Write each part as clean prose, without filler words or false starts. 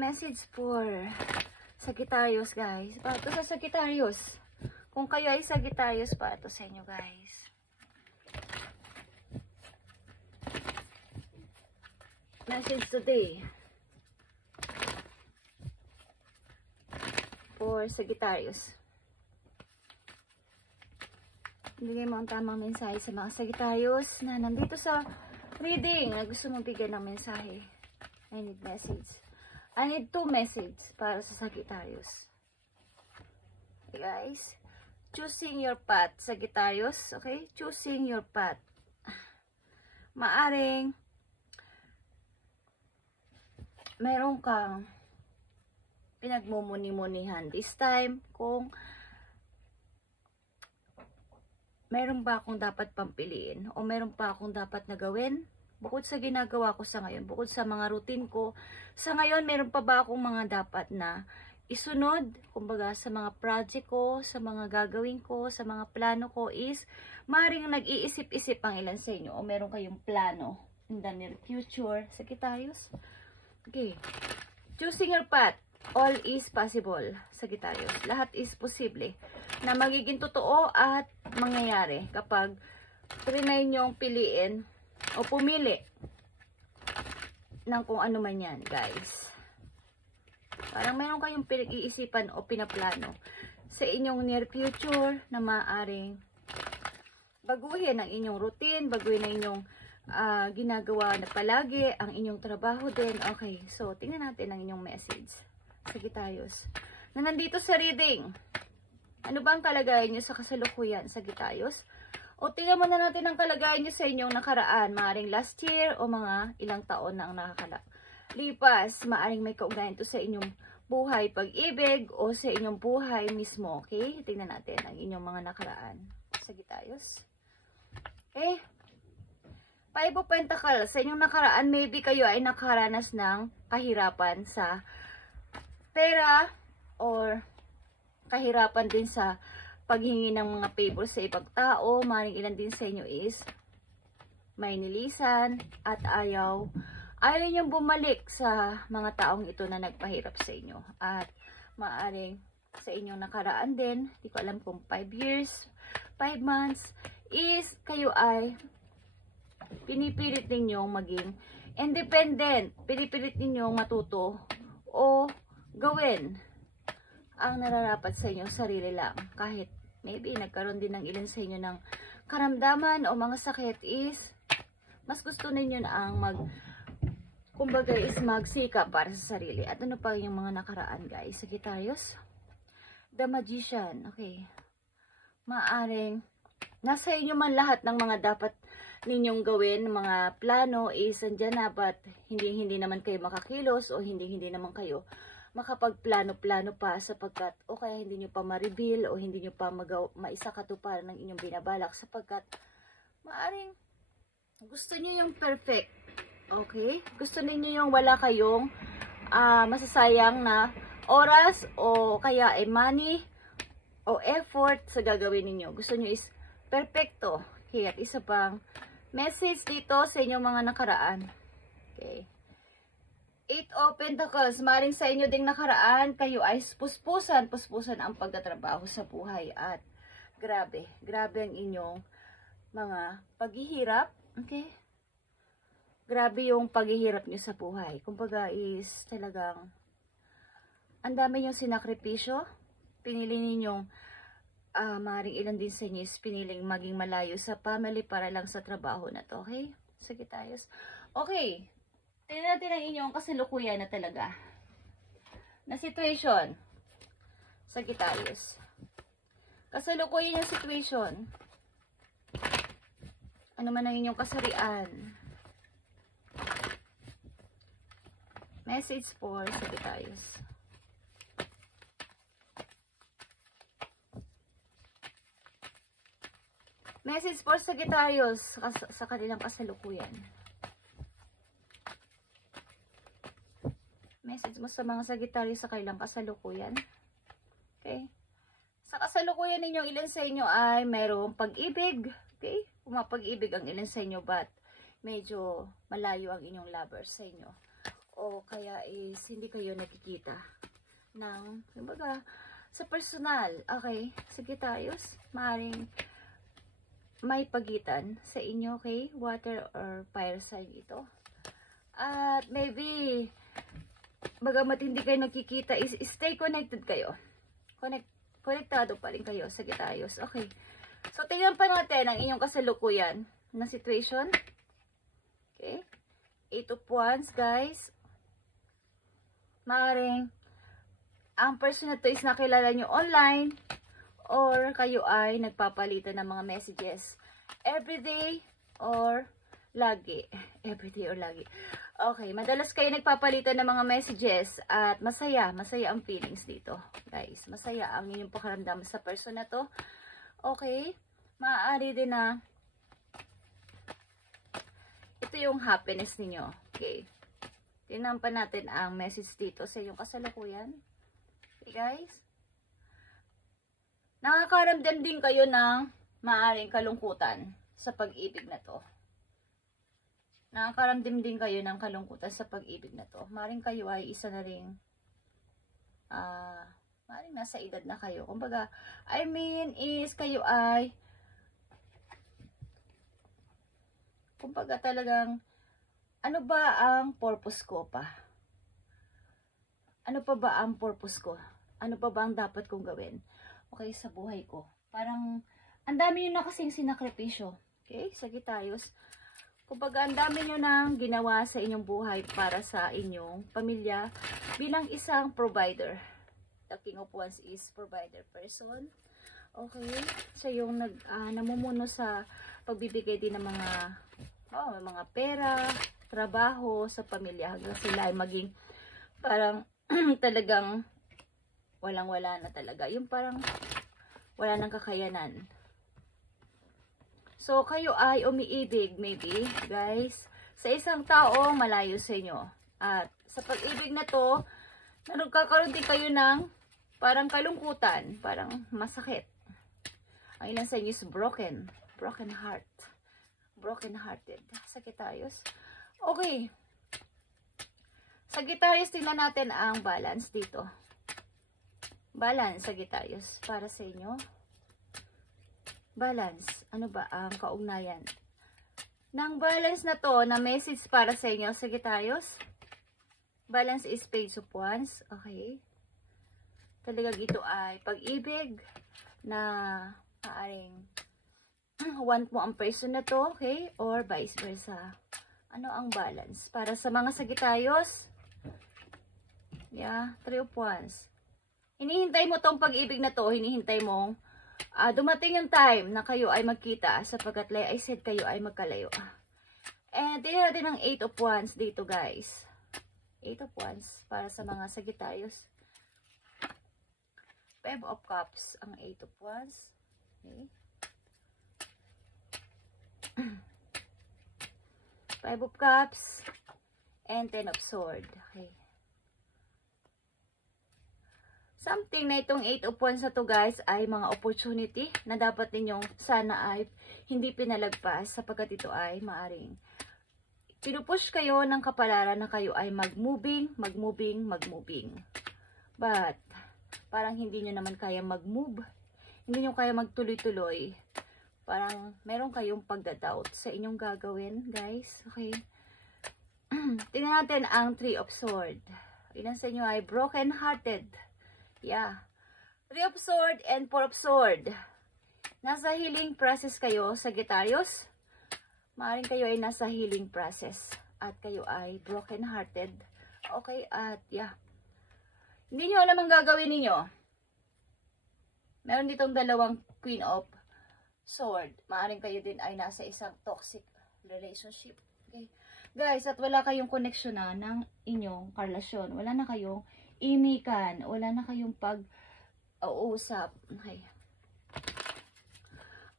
Message for Sagittarius, guys. Para to sa Sagittarius. Kung kayo ay Sagittarius, para to sa inyo, guys. Message today for Sagittarius. Bigay mo ang tamang mensahe sa mga Sagittarius na nandito sa reading na gusto mong bigyan ng mensahe. I need message. I need 2 message para sa Sagittarius. Okay, guys. Choosing your path, Sagittarius. Okay? Choosing your path. Maaring meron kang pinagmumuni-munihan this time kung meron ba akong dapat pampiliin o meron pa akong dapat na gawin. Bukod sa ginagawa ko sa ngayon, bukod sa mga routine ko, sa ngayon, meron pa ba akong mga dapat na isunod? Kumbaga, sa mga project ko, sa mga gagawin ko, sa mga plano ko is, maaaring nag-iisip-isip ang ilan sa inyo o meron kayong plano in the near future. Sagittarius? Okay. Choosing your path. All is possible, Sagittarius. Lahat is posible na magiging totoo at mangyayari kapag trinay nyong piliin o pumili ng kung ano man yan, guys. Parang meron kayong pinag-iisipan o pinaplano sa inyong near future na maaaring baguhin ang inyong routine, baguhin ang inyong ginagawa na palagi, ang inyong trabaho din. Okay, so tingnan natin ang inyong message, Sagittarius, na nandito sa reading. Ano ba ang kalagayan nyo sa kasalukuyan, Sagittarius? O tingnan muna natin ang kalagayan nyo sa inyong nakaraan. Maaring last year o mga ilang taon na ang nakakalipas. Maaring may kaugnayan ito sa inyong buhay pag-ibig o sa inyong buhay mismo. Okay? Tingnan natin ang inyong mga nakaraan, Sagittarius. Okay? 5 of Pentacles. Sa inyong nakaraan, maybe kayo ay nakaranas ng kahirapan sa pera or kahirapan din sa paghingi ng mga favor sa ibang tao. Maring ilan din sa inyo is may nilisan at ayaw niyong bumalik sa mga taong ito na nagpahirap sa inyo. At maaring sa inyong nakaraan din, di ko alam kung 5 years, 5 months, is kayo ay pinipilit ninyong maging independent. Pinipilit ninyong matuto o gawin ang nararapat sa inyong sarili lang. Kahit maybe nagkaroon din ng ilan sa inyo ng karamdaman o mga sakit is mas gusto ninyo na ang kumbaga is magsikap para sa sarili. At ano pa yung mga nakaraan, guys? Sagittarius? The Magician. Okay. Maaring nasa inyo man lahat ng mga dapat ninyong gawin, mga plano is andyan na, but hindi naman kayo makakilos o hindi naman kayo makapagplano-plano pa sapagkat o kaya hindi nyo pa ma-reveal o hindi nyo pa maisakatuparan ng inyong binabalak sapagkat maaring gusto nyo yung perfect. Okay? Gusto niyo yung wala kayong masasayang na oras o kaya ay money o effort sa gagawin niyo. Gusto nyo is perfecto. Okay, at isa pang message dito sa inyong mga nakaraan. Okay. 8 of Pentacles, maring sa inyo ding nakaraan, kayo ay puspusan ang pagtatrabaho sa buhay at grabe ang inyong mga paghihirap, okay? Grabe yung paghihirap nyo sa buhay. Kumbaga is talagang ang dami yung sinakripisyo, pinili ninyong maring ilan din sa inyo is piniling maging malayo sa family para lang sa trabaho na to, okay? Sagittarius. Okay. Tingnan natin ang inyong kasalukuyan na talaga na situation, Sagittarius. Kasalukuyan yung situation. Ano man ang inyong kasarian. Message for Sagittarius. Message for Sagittarius sa kanilang kasalukuyan. Message mo sa mga Sagittarius sa kailang kasalukuyan. Okay? Sa kasalukuyan ninyo, ilan sa inyo ay mayroong pag-ibig. Okay? Pumapag-ibig ang ilan sa inyo but medyo malayo ang inyong lover sa inyo. o kaya is hindi kayo nakikita ng, kumbaga, sa personal. Okay, Sagittarius, maaaring may pagitan sa inyo, okay? Water or fire sign ito. At maybe, bagamat hindi kayo nakikita, is stay connected kayo. Konektado pa rin kayo, Sagittarius. Okay. So, tingnan pa natin ang inyong kasalukuyan na situation. Okay. 8 of Wands, guys. Maaaring, ang person na to is nakilala nyo online, or kayo ay nagpapalitan ng mga messages everyday or lagi. Everyday or lagi. Okay, madalas kayo nagpapalitan ng mga messages at masaya ang feelings dito. Guys, masaya ang inyong pakaramdam sa person na to. Okay, maaari din na ito yung happiness ninyo. Okay, tingnan pa natin ang message dito sa inyong kasalukuyan. Okay, guys. Nakakaramdam din kayo ng maaaring kalungkutan sa pag-ibig na to. Nakakaramdam din kayo ng kalungkutan sa pag-ibig na to. Maaaring kayo ay isa na ring maaaring nasa edad na kayo. Kumbaga, I mean is kayo ay kumbaga talagang ano ba ang purpose ko pa? Ano pa ba ang purpose ko? Ano pa ba ang dapat kong gawin? Okay, sa buhay ko. Parang, ang dami nyo na kasing sinakripisyo. Okay, Sagittarius. Kumbaga, ang dami nyo nang ginawa sa inyong buhay para sa inyong pamilya bilang isang provider. The King of Wands is provider person. Okay, siya yung namumuno sa pagbibigay din ng mga pera, trabaho sa pamilya. Hanggang sila ay maging parang talagang walang-wala na talaga. Yung parang wala nang kakayanan. So, kayo ay umiibig, maybe, guys, sa isang tao malayo sa inyo. At sa pag-ibig na to, nagkakaroon din kayo ng parang kalungkutan, parang masakit. Ang ilan sa inyo is broken heart. Broken-hearted. Sagittarius. Okay. Sagittarius, tingnan natin ang balance dito. Balance, Sagittarius, para sa inyo. Balance, ano ba ang kaugnayan ng balance na to, na message para sa inyo, Sagittarius? Balance is Page of Wands. Okay. Talagang ito ay pag-ibig na maaring want mo ang person na to, okay? Or vice versa. Ano ang balance para sa mga Sagittarius? Yeah, 3 of Wands. Hinihintay mo tong pag-ibig na to, hinihintay mong dumating yung time na kayo ay magkita, sapagkat like I said, kayo ay magkalayo. And tingnan natin ang 8 of Wands dito, guys. 8 of Wands para sa mga Sagittarius. 5 of Cups ang 8 of Wands. Okay. 5 of Cups and 10 of Swords. Okay. Something na itong 8 of Wands na to, guys, ay mga opportunity na dapat ninyong sana ay hindi pinalagpas, sapagkat ito ay maaring pinupush kayo ng kapalaran na kayo ay mag-moving. But, parang hindi nyo naman kaya mag-move. Hindi nyo kaya magtuloy-tuloy. Parang meron kayong pagdadoubt sa inyong gagawin, guys. Okay. Tingnan natin ang 3 of Swords. Ilan sa inyo ay broken-hearted. Yeah. 3 of Swords and 4 of Swords. Nasa healing process kayo, Sagittarius. Maaaring kayo ay nasa healing process. At kayo ay broken-hearted. Okay, at yeah. Hindi nyo alam ang gagawin ninyo. Meron ditong dalawang Queen of Swords. Maaaring kayo din ay nasa isang toxic relationship. Okay. Guys, at wala kayong koneksyonan ng inyong karelasyon. Wala na kayong imikan, wala na kayong pag-uusap. Okay.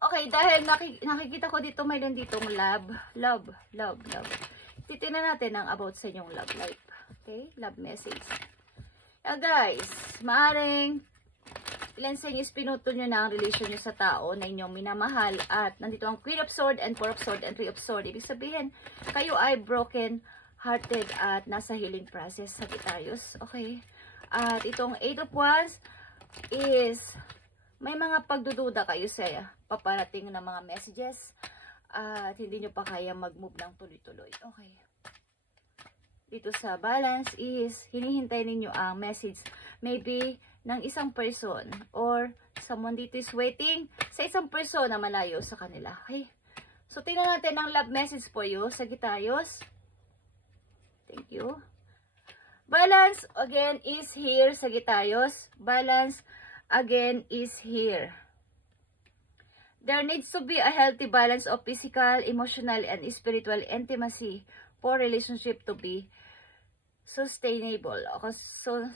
Okay, dahil nakikita ko dito, mayroon ditong love. Titignan natin ang about sa inyong love life. Okay, love message. Guys, maaring ilan sa inyo is pinutol nyo na ang relasyon nyo sa tao na inyong minamahal, at nandito ang Queen of Swords and 4 of Swords and 3 of Swords. Ibig sabihin, kayo ay broken hearted at nasa healing process, Sagittarius. Okay? At itong 8 of Wands is may mga pagdududa kayo sa paparating na mga messages at hindi nyo pa kaya mag-move ng tuloy-tuloy. Okay. Dito sa balance is hinihintay ninyo ang message maybe ng isang person or someone dito is waiting sa isang person na malayo sa kanila. Okay? So, tingnan natin ang love message for you, Sagittarius. Thank you. Balance again is here, Sagittarius. Balance again is here. There needs to be a healthy balance of physical, emotional, and spiritual intimacy for relationship to be sustainable. Okay, so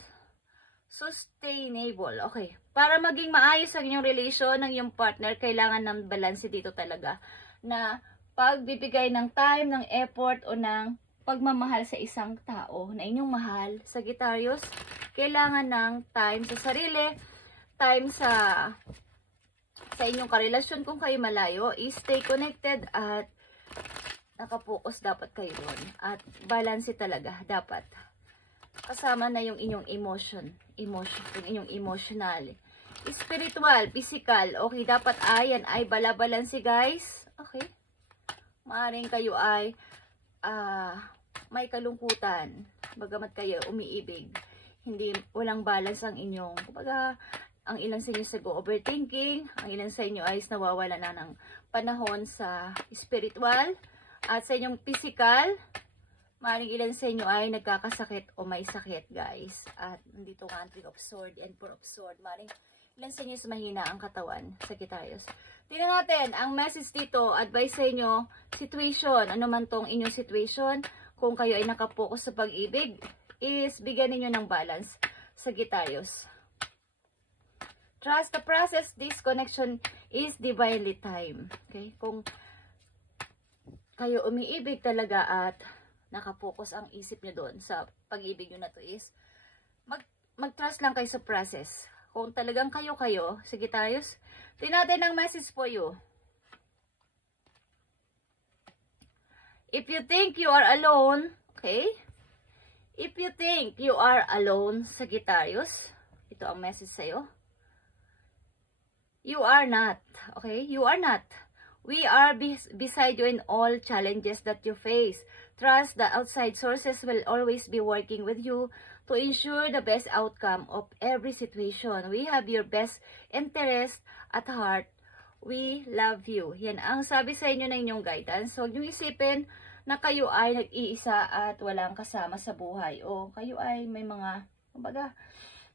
sustainable. Okay. Para maging maayos ang inyong relation ng iyong partner, kailangan ng balance dito talaga na pagbibigay ng time, ng effort, o ng pagmamahal sa isang tao na inyong mahal, Sagittarius. Kailangan ng time sa sarili, time sa inyong karelasyon kung kayo malayo, stay connected at nakapokus dapat kayo doon. At balance talaga dapat. Kasama na yung inyong emotion, yung inyong emotional, spiritual, physical. Okay, dapat ayan ay balabalansi, guys. Okay. Maaring kayo ay may kalungkutan, bagamat kayo umiibig, walang balance ang inyong, kumbaga, ang ilan sa inyo sa overthinking, ang ilan sa inyo ay nawawala na ng panahon sa spiritual, at sa inyong physical, maaaring ilan sa inyo ay nagkakasakit o may sakit, guys. At nandito nga ang 3 of Swords and 4 of Swords, maaaring ilan sa inyo is mahina ang katawan, Sagittarius. Tingnan natin, ang message dito, advice sa inyo, situation, ano man tong inyong situation, kung kayo ay nakapokus sa pag-ibig, is bigyan ninyo ng balance, Sagittarius. Trust the process, this connection is divinely time. Okay? Kung kayo umiibig talaga at nakapokus ang isip nyo doon sa pag-ibig nyo na to is, mag-trust lang kayo sa process. Kung talagang kayo, Sagittarius, tingnan natin ang message for you. If you think you are alone, okay? If you think you are alone, Sagittarius, ito ang message sa'yo. You are not, okay? You are not. We are beside you in all challenges that you face. Trust the outside sources will always be working with you to ensure the best outcome of every situation. We have your best interest at heart. We love you. Yan ang sabi sa inyo ng inyong guidance. So, huwag niyong isipin na kayo ay nag-iisa at walang kasama sa buhay. O kayo ay may mga, kumbaga,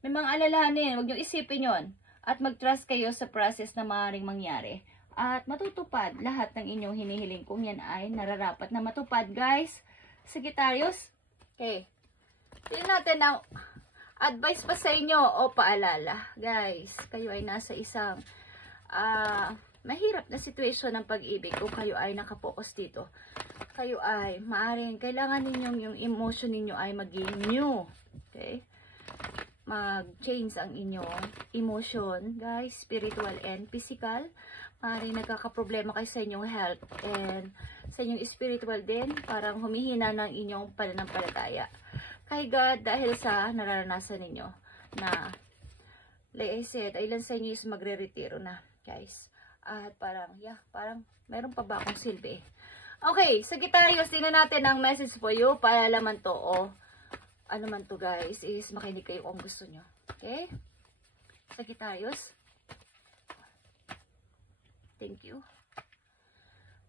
may mga alalahanin. Huwag niyong isipin yon. At mag-trust kayo sa process na maaaring mangyari. At matutupad lahat ng inyong hinihiling kung yan ay nararapat na matupad, guys. Sagittarius. Okay. Tingnan natin ang advice pa sa inyo o paalala. Guys, kayo ay nasa isang mahirap na situation ng pag-ibig kung kayo ay nakapokus dito. Kayo ay maaaring kailangan ninyong yung emotion ninyo ay maging new. Okay? Mag-change ang inyong emotion, guys, spiritual and physical. Maaaring nagkakaproblema kayo sa inyong health and sa inyong spiritual din, parang humihina ng inyong pananampalataya kay God dahil sa nararanasan ninyo na, like I said, ilan sa inyo is magre-retiro na, guys. At parang, parang meron pa ba akong silbi? Okay, Sagittarius, tingnan natin ang message for you. Paalaman to, ano man to, guys, is makinig kayo kung gusto nyo. Okay? Sagittarius. Thank you.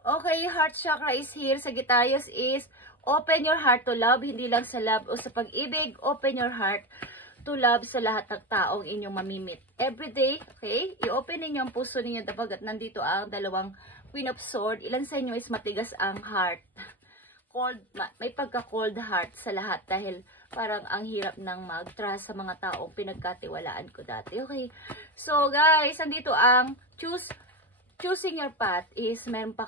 Okay, heart chakra is here. Sagittarius is open your heart to love, hindi lang sa love o sa pag-ibig. Open your heart to love sa lahat ng taong inyong mamimit. Every day, okay? I-open ninyo ang puso ninyo dapat nandito ang dalawang Queen of Swords. Ilan sa inyo is matigas ang heart. Cold, may pagka-cold heart sa lahat dahil parang ang hirap ng mag-trust sa mga taong pinagkatiwalaan ko dati. Okay? So, guys, nandito ang choosing your path is mayroon pa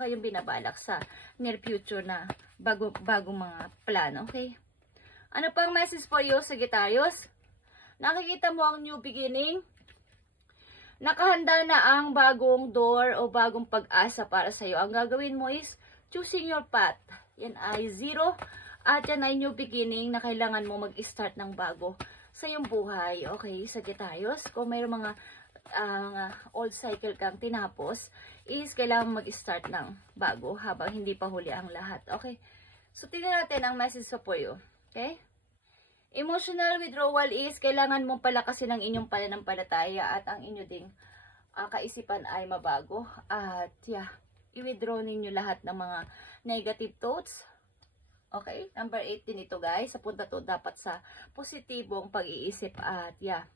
kayong binabalak sa near future na bagong mga plano. Okay? Ano pang message for you, Sagittarius? Nakikita mo ang new beginning? Nakahanda na ang bagong door o bagong pag-asa para sa iyo. Ang gagawin mo is choosing your path. yan ay zero. At yan ay new beginning na kailangan mo mag-start ng bago sa iyong buhay. Okay, Sagittarius, kung mayroong mga old cycle kang tinapos, is kailangan mag-start ng bago habang hindi pa huli ang lahat. Okay, so tingnan natin ang message for you. Okay, emotional withdrawal is kailangan mong palakasin ang inyong pananampalataya at ang inyo ding kaisipan ay mabago. At yeah, i-withdraw ninyo lahat ng mga negative thoughts. Okay, number 8 din ito guys. Sa punta to dapat sa positibong pag-iisip. At yeah,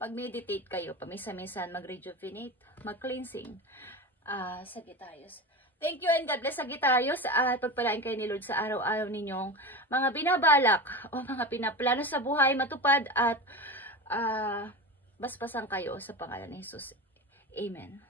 mag-meditate kayo, pamisa-minsan mag-rejuvenate, mag-cleansing. Sagittarius. Thank you and God bless Sagittarius. At pagpalain kayo ni Lord sa araw-araw ninyong mga binabalak o mga pinaplano sa buhay matupad at basbasan kayo sa pangalan ni Jesus. Amen.